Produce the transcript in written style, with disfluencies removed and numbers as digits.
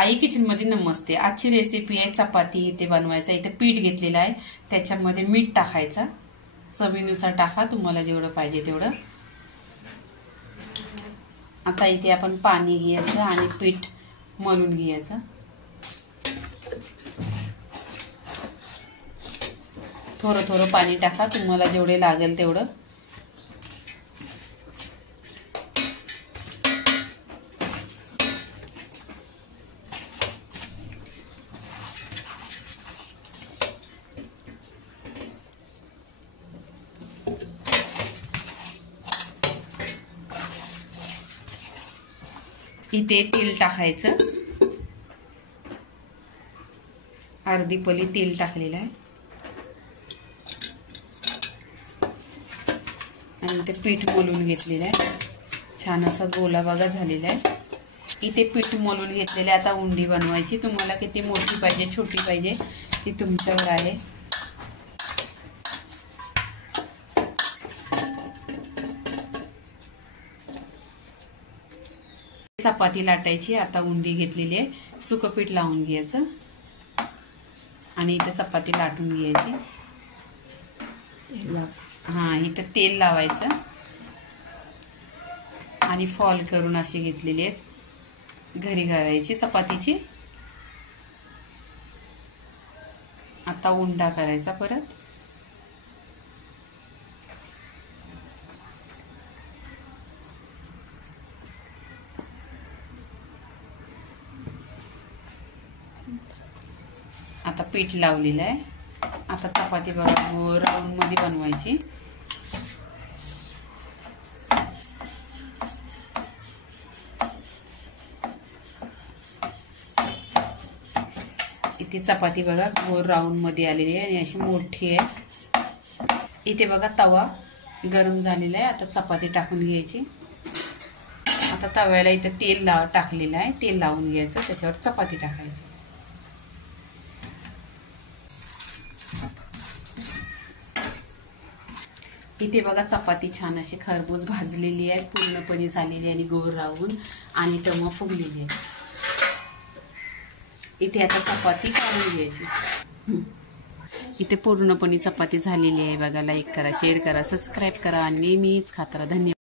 आई kitchen मध्ये नमस्ते। आजची recipe आहे चपाती इथे बनवायचा। इथे पीठ घेतलेलं आहे, त्याच्यामध्ये मीठ टाकायचं, चवीनुसार टाका, तुम्हाला जेवढं पाहिजे तेवढं। आता इथे आपण पाणी घ्यायचं आणि पीठ मळून घ्यायचं। थोडं थोडं पाणी टाका, तुम्हाला जेवढे लागेल तेवढं। इथे तेल टाकायचं, अर्धी पळी तेल टाकलेलं आहे आणि ते पीठ मळून घेतलेलं आहे। छान असा गोला बघा झालेला आहे। इथे पीठ मळून घेतलेलं आहे। आता उंडी बनवायची, तुम्हाला किती मोठी पाहिजे छोटी पाहिजे ती तुमच्यावर आहे। चपाती लाटायची। आता उंडी घेतलेली आहे, सुकं पीठ लावून घ्यायचं आणि इथे चपाती लाटून घ्यायची। हा, इथे तेल लावायचं आणि फॉल करून अशी घेतलेली आहे, घरी करायची चपातीची। आता उंडा करायचा परत। आता पीठ लावलेलं आहे। आता चपाती बघा गोल राऊंड मध्ये बनवायची। इथे चपाती बघा गोल राऊंड मध्ये आलेली आहे आणि अशी मोठी आहे। इथे बघा तवा गरम झालेला आहे, आता चपाती टाकून घ्यायची। आता तव्याला इथे तेल टाकलेलं आहे, तेल लावून घ्यायचं, त्याच्यावर चपाती टाकायची। इथे बघा चपाती छान अशी खरपूस भाजलेली आहे, पूर्णपणे झालेली आणि गोल राहून आणि टम फुगलेली आहे। इथे आता चपाती काढून घ्यायची। इथे पूर्णपणे चपाती झालेली आहे बघा। लाईक करा, शेअर करा, सबस्क्राईब करा आणि नेहमीच खात राहा। धन्यवाद।